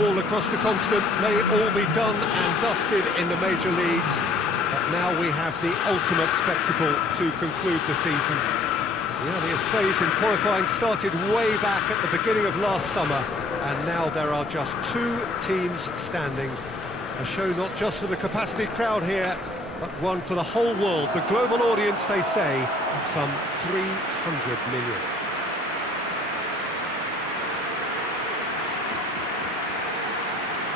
football across the continent may all be done and dusted in the major leagues, but now we have the ultimate spectacle to conclude the season. The earliest phase in qualifying started way back at the beginning of last summer, and now there are just two teams standing. A show not just for the capacity crowd here, but one for the whole world. The global audience, they say, some 300 million.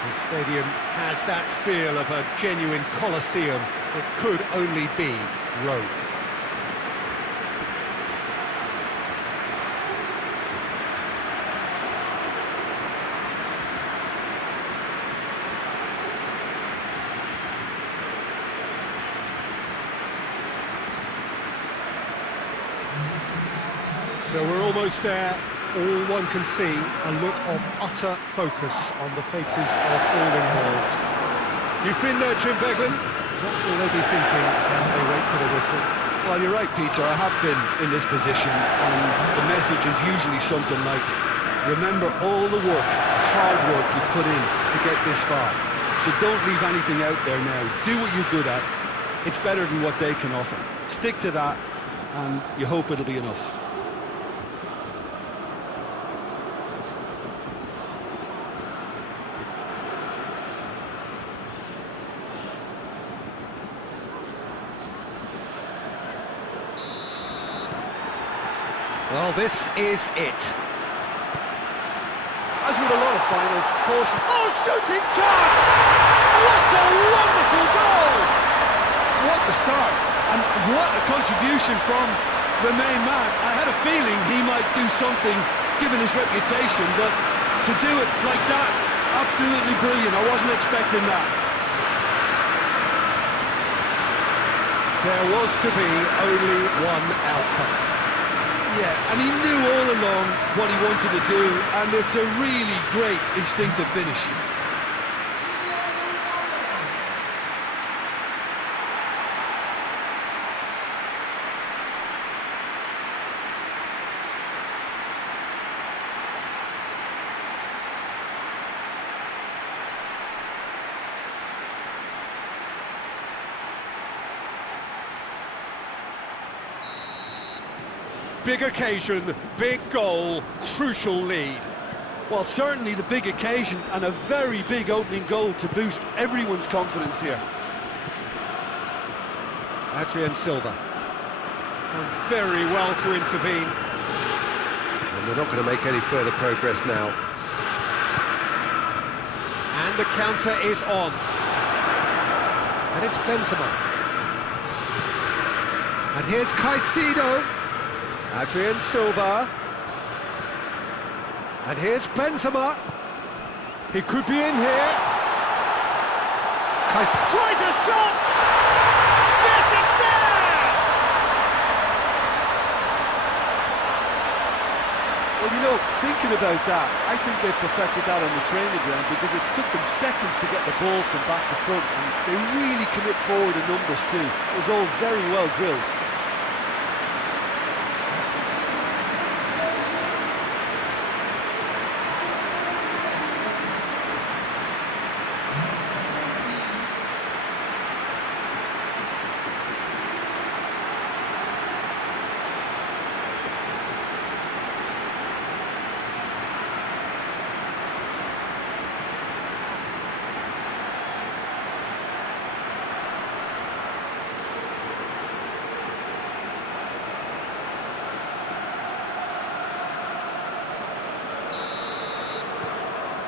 The stadium has that feel of a genuine Colosseum. It could only be Rome. So we're almost there. All one can see, a look of utter focus on the faces of all involved. You've been there, Jim Beglin. What will they be thinking as they wait for the whistle? Well, you're right, Peter. I have been in this position, and the message is usually something like, remember all the work, the hard work you've put in to get this far. So don't leave anything out there now. Do what you're good at. It's better than what they can offer. Stick to that, and you hope it'll be enough. Well, this is it. As with a lot of finals, caution. Oh, shooting chance! What a wonderful goal! What a start, and what a contribution from the main man. I had a feeling he might do something, given his reputation, but to do it like that, absolutely brilliant. I wasn't expecting that. There was to be only one outcome. Yeah, and he knew all along what he wanted to do, and it's a really great instinctive finish. Big occasion, big goal, crucial lead. Well, certainly the big occasion and a very big opening goal to boost everyone's confidence here. Adrian Silva. Done very well to intervene. And they're not going to make any further progress now. And the counter is on. And it's Benzema. And here's Caicedo. Adrian Silva. And here's Benzema. He could be in here. Caicedo tries a shot! Yes, it's there! Well, you know, thinking about that, I think they perfected that on the training ground because it took them seconds to get the ball from back to front, and they really commit forward in numbers too. It was all very well drilled.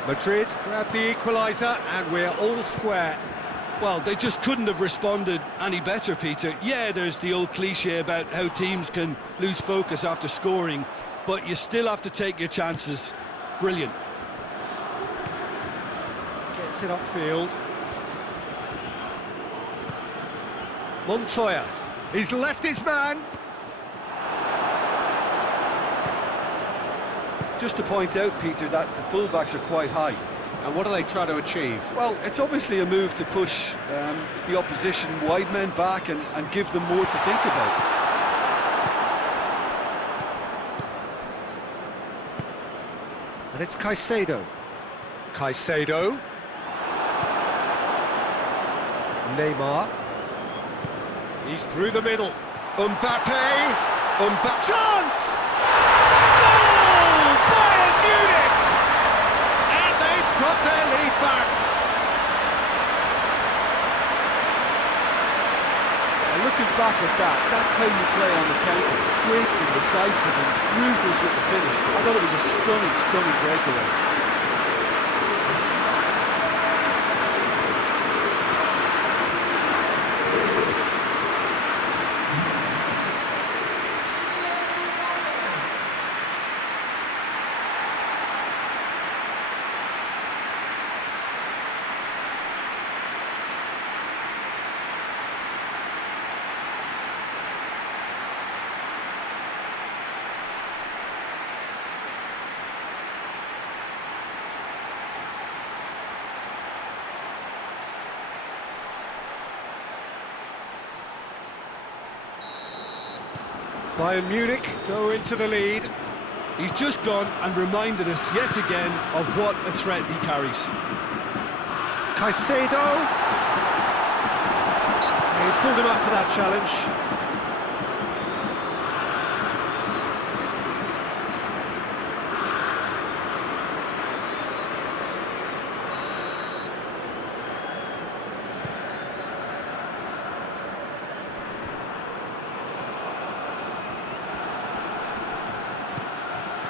Madrid grab the equaliser and we're all square. Well, they just couldn't have responded any better, Peter. Yeah, there's the old cliche about how teams can lose focus after scoring, but you still have to take your chances. Brilliant. Gets it upfield. Montoya. He's left his man. Just to point out, Peter, that the fullbacks are quite high. And what do they try to achieve? Well, it's obviously a move to push the opposition wide men back and give them more to think about. And it's Caicedo. Caicedo. Neymar. He's through the middle. Mbappe. Chance! Goal! Bayern Munich! And they've got their lead back. Looking back at that, that's how you play on the counter. Quick and decisive and ruthless with the finish. I thought it was a stunning breakaway. Bayern Munich go into the lead. He's just gone and reminded us yet again of what a threat he carries. Caicedo. He's pulled him up for that challenge.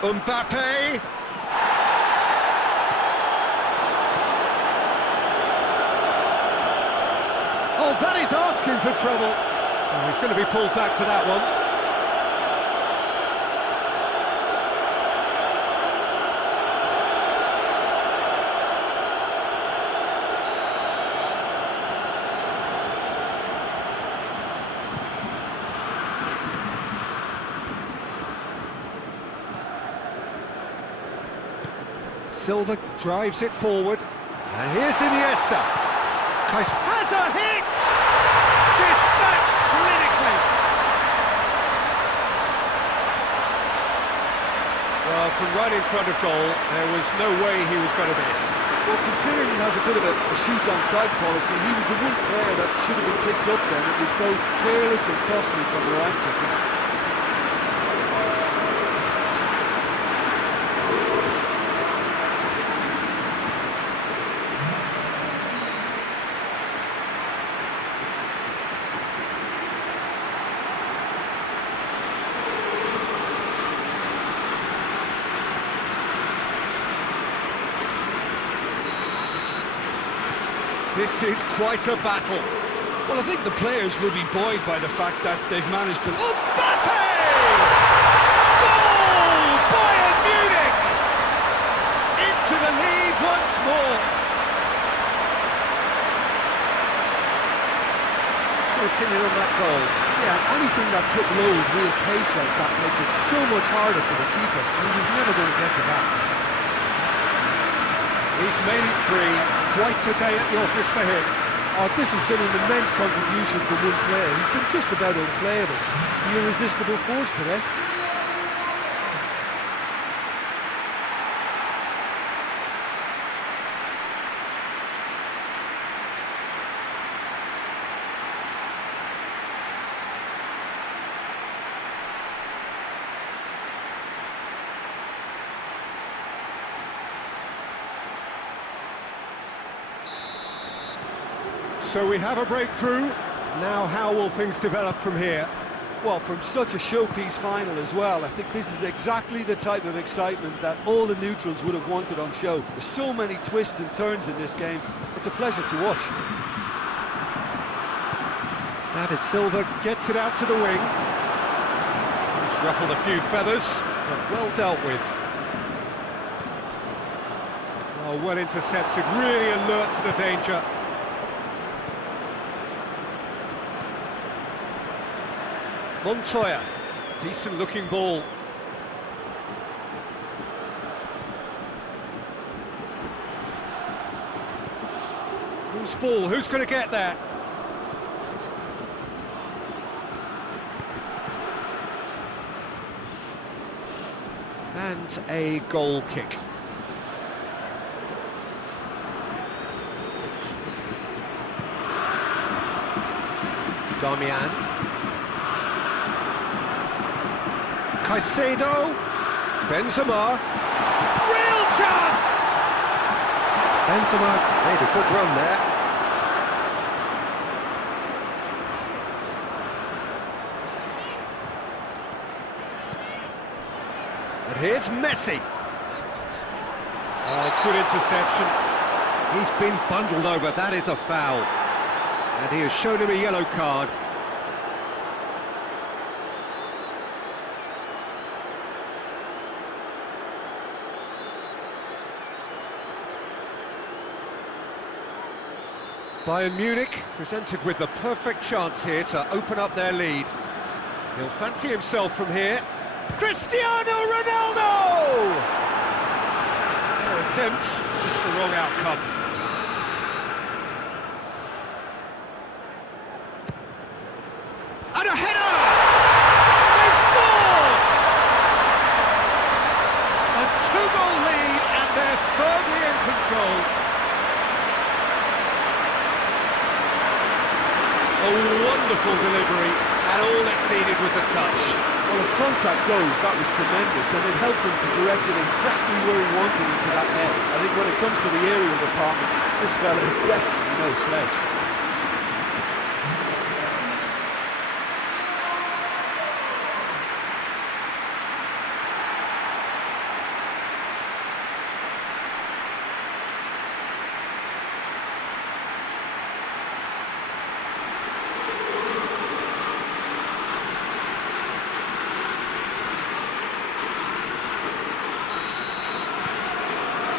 Mbappe. Oh, that is asking for trouble. Oh, he's going to be pulled back for that one. Silva drives it forward, and here's Iniesta. Has a hit! Dispatched clinically! Well, from right in front of goal, there was no way he was going to miss. Well, considering he has a bit of a shoot-on-sight policy, he was the one player that should have been picked up then. It was both careless and costly from where I'm sitting. This is quite a battle. Well, I think the players will be buoyed by the fact that they've managed to... Mbappe! Goal! Bayern Munich! Into the lead once more. What's your opinion on that goal? Yeah, anything that's hit low with real pace like that makes it so much harder for the keeper, and he was never going to get to that. He's made it three. Quite a day at the office for him. Oh, this has been an immense contribution from one player. He's been just about unplayable. The irresistible force today. So we have a breakthrough. Now how will things develop from here? Well, from such a showpiece final as well, I think this is exactly the type of excitement that all the neutrals would have wanted on show. There's so many twists and turns in this game. It's a pleasure to watch. David Silva gets it out to the wing. He's ruffled a few feathers, but well dealt with. Oh, well intercepted, really alert to the danger. Montoya, decent looking ball. Whose ball? Who's going to get that? And a goal kick. Damian. Caicedo. Benzema. Real chance! Benzema made a good run there. And here's Messi. Oh, good interception. He's been bundled over, that is a foul. And he has shown him a yellow card. Bayern Munich presented with the perfect chance here to open up their lead. He'll fancy himself from here. Cristiano Ronaldo! Fair attempt, just the wrong outcome. And a header! They've scored! A two-goal lead and they're firmly in control. A wonderful delivery, and all it needed was a touch. Well, as contact goes, that was tremendous, and it helped him to direct it exactly where he wanted into that net. I think when it comes to the aerial department, this fella is definitely no sledge.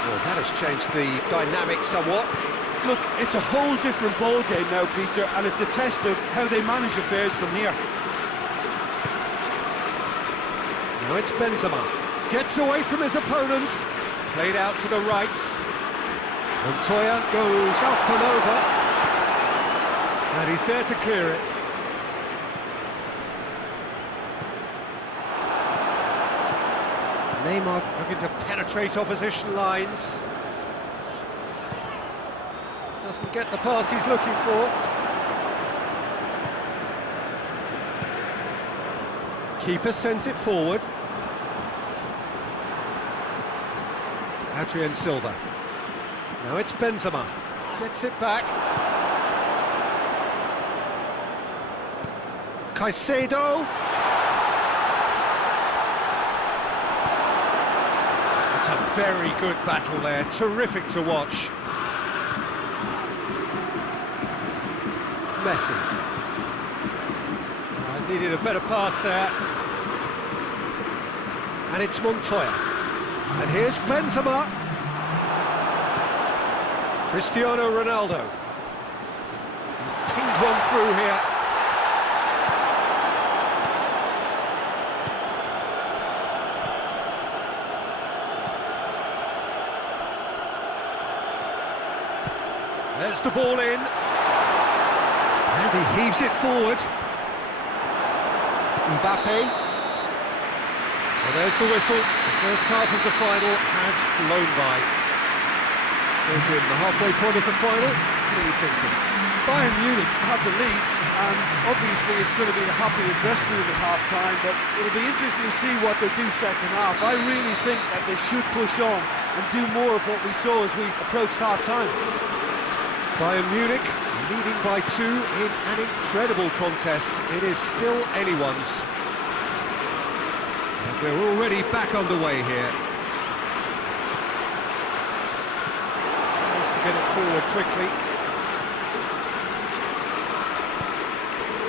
Well, that has changed the dynamic somewhat. Look, it's a whole different ball game now, Peter, and it's a test of how they manage affairs from here. Now it's Benzema. Gets away from his opponents. Played out to the right. Montoya goes up and over. And he's there to clear it. Neymar looking to penetrate opposition lines. Doesn't get the pass he's looking for. Keeper sends it forward. Adrien Silva. Now it's Benzema. Gets it back. Caicedo. It's a very good battle there. Terrific to watch. Messi. Needed a better pass there. And it's Montoya. And here's Benzema. Cristiano Ronaldo. He's pinged one through here. There's the ball in. And he heaves it forward. Mbappe. Well, there's the whistle. The first half of the final has flown by. So, Jim, the halfway point of the final, what are you thinking? Bayern Munich have the lead, and obviously it's going to be a happy dressing room at half-time, but it'll be interesting to see what they do second half. I really think that they should push on and do more of what we saw as we approached half-time. Bayern Munich leading by 2 in an incredible contest. It is still anyone's. And we're already back underway here. Tries to get it forward quickly.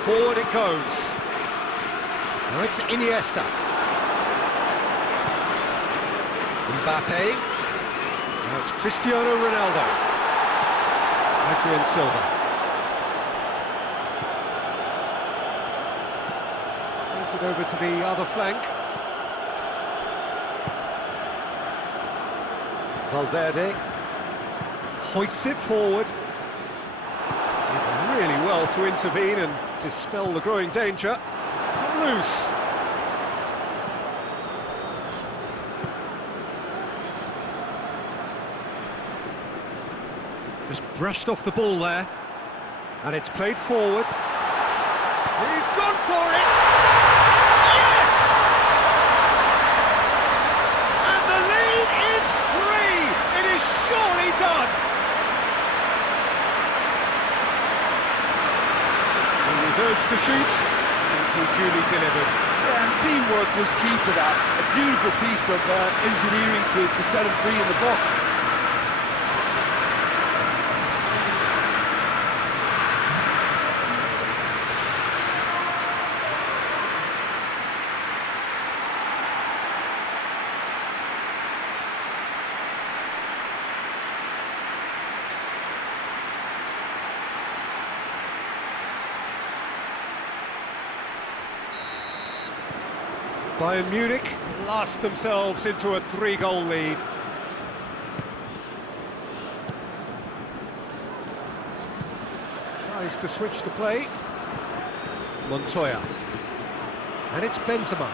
Forward it goes. Now it's Iniesta. Mbappe. Now it's Cristiano Ronaldo. Adrien Silva. Plays it over to the other flank. Valverde hoists it forward. Did really well to intervene and dispel the growing danger. It's come loose. Just brushed off the ball there, and it's played forward. He's gone for it! Yes! And the lead is 3! It is surely done! He was urged to shoot, and he duly delivered. Yeah, and teamwork was key to that. A beautiful piece of engineering to set him free in the box. Bayern Munich blast themselves into a 3-goal lead. Tries to switch the play. Montoya. And it's Benzema.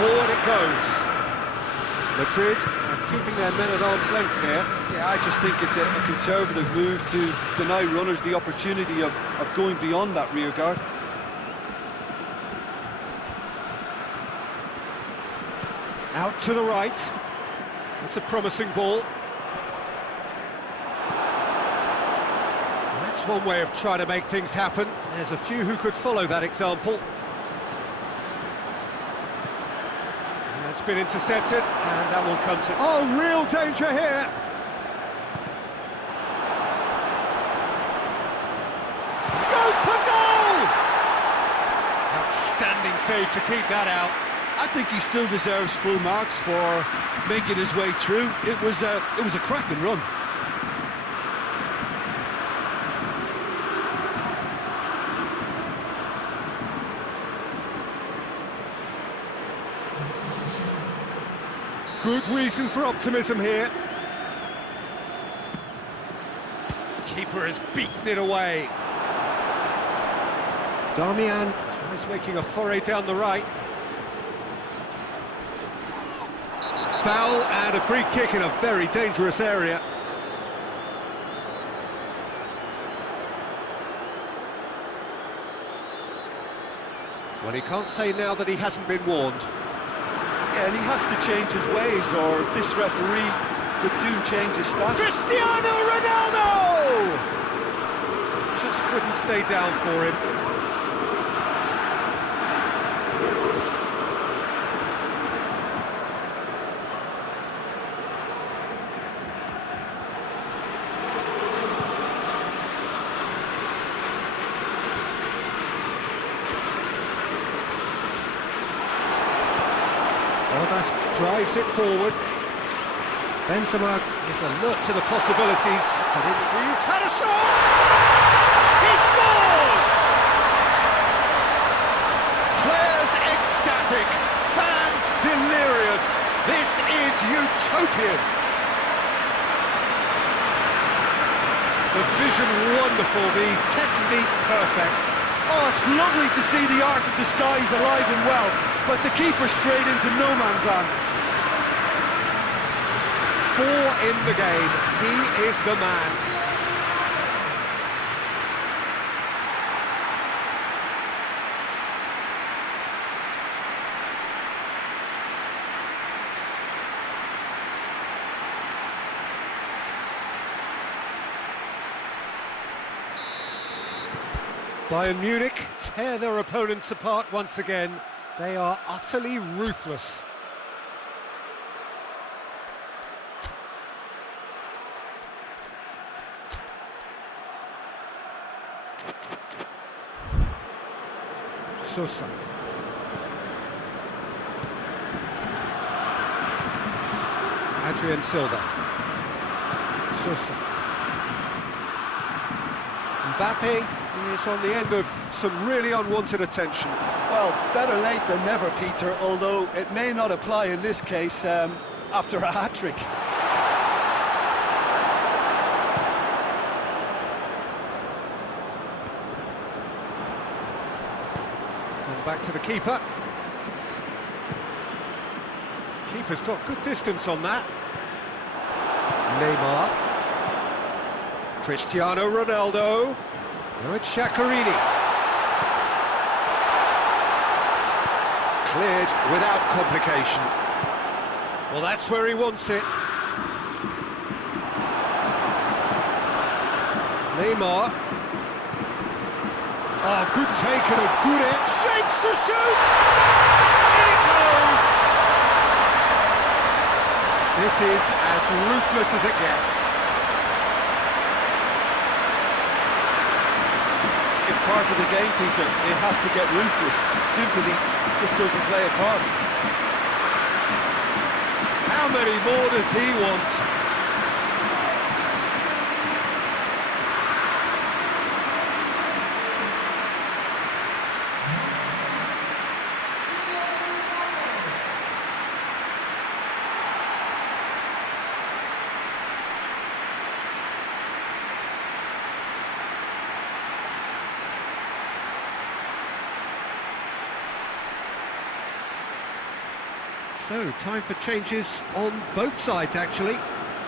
Forward it goes. Madrid are keeping their men at arm's length here. Yeah, I just think it's a conservative move to deny runners the opportunity of going beyond that rear guard. Out to the right. That's a promising ball. That's one way of trying to make things happen. There's a few who could follow that example. It's been intercepted, and that will come to... Oh, real danger here! Goes for goal! Outstanding save to keep that out. I think he still deserves full marks for making his way through. It was a cracking run. Good reason for optimism here. Keeper has beaten it away. Darmian tries making a foray down the right. Foul and a free kick in a very dangerous area. Well, he can't say now that he hasn't been warned. Yeah, and he has to change his ways, or this referee could soon change his status. Cristiano Ronaldo! Just couldn't stay down for him. Drives it forward. Benzema is alert to the possibilities, but he's had a shot! He scores! Players ecstatic, fans delirious. This is utopian. The vision wonderful, the technique perfect. Oh, it's lovely to see the art of the skies alive and well, but the keeper straight into no man's land. 4 in the game, he is the man. Bayern Munich tear their opponents apart once again. They are utterly ruthless. Sosa. Adrian Silva. Sosa. Mbappe is on the end of some really unwanted attention. Well, better late than never, Peter, although it may not apply in this case after a hat-trick. Back to the keeper. Keeper's got good distance on that. Neymar. Cristiano Ronaldo. Now it's Chamartin. Cleared without complication. Well, that's where he wants it. Neymar. Oh, good take and a good hit. Shapes to shoot! In it goes! This is as ruthless as it gets. It's part of the game, Peter. It has to get ruthless. Simply just doesn't play a part. How many more does he want? So, time for changes on both sides, actually.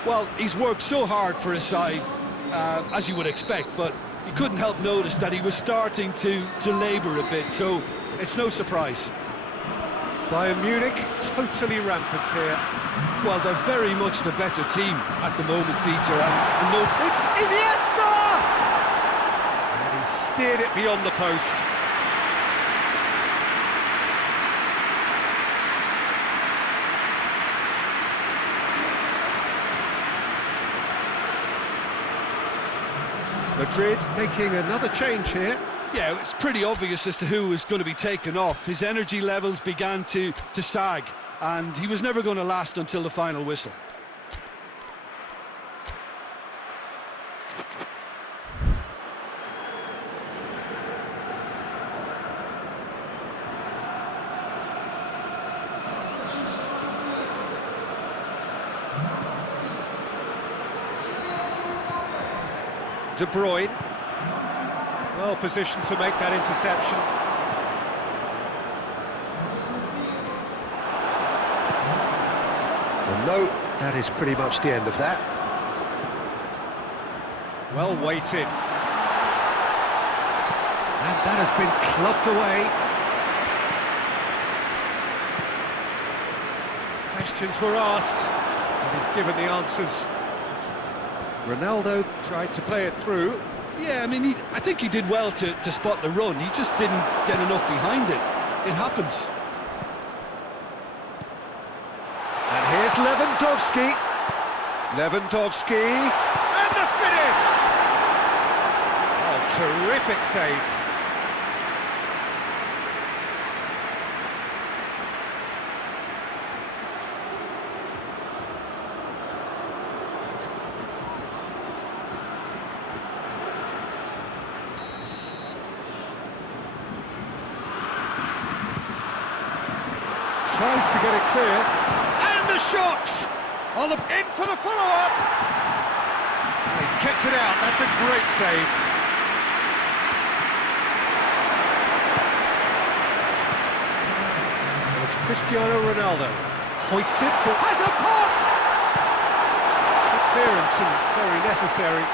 Well, he's worked so hard for his side, as you would expect, but you couldn't help notice that he was starting to labour a bit, so it's no surprise. Bayern Munich, totally rampant here. Well, they're very much the better team at the moment, Peter, and no... It's Iniesta! And he steered it beyond the post. Madrid making another change here. Yeah, it's pretty obvious as to who was going to be taken off. His energy levels began to sag, and he was never going to last until the final whistle. De Bruyne, well positioned to make that interception. Well, no, that is pretty much the end of that. Well weighted. And that has been clubbed away. Questions were asked, and he's given the answers. Ronaldo tried to play it through. Yeah, I mean, I think he did well to spot the run. He just didn't get enough behind it. It happens. And here's Lewandowski. Lewandowski. And the finish! Oh, terrific save. Tries to get it clear, and the shot! In for the follow-up! He's kept it out, that's a great save. And it's Cristiano Ronaldo. Hoists it for... Has a pop! Good clearance and very necessary.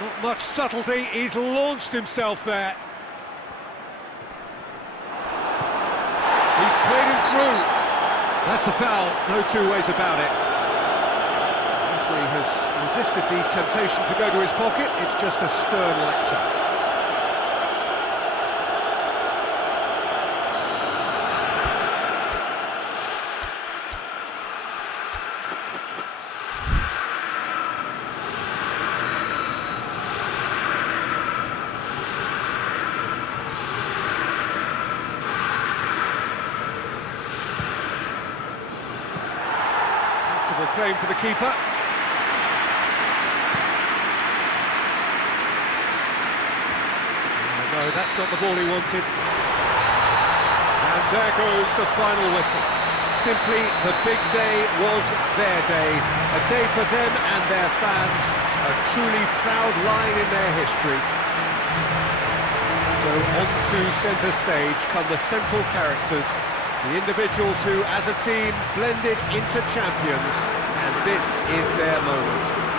Not much subtlety, he's launched himself there. He's played him through. That's a foul, no two ways about it. The referee has resisted the temptation to go to his pocket. It's just a stern lecture. Claim for the keeper. No, that's not the ball he wanted. And there goes the final whistle. Simply, the big day was their day. A day for them and their fans. A truly proud line in their history. So So onto centre stage come the central characters, the individuals who, as a team, blended into champions, and this is their moment.